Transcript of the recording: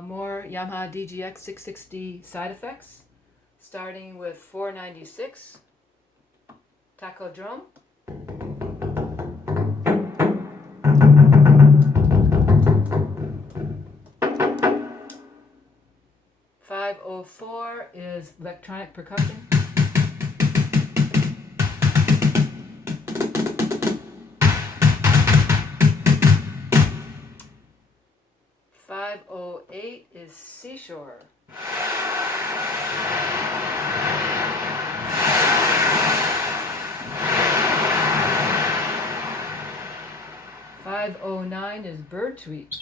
More Yamaha DGX 660 side effects, starting with 496 taco drum, 504 is electronic percussion, 508 is seashore. 509 is bird tweet.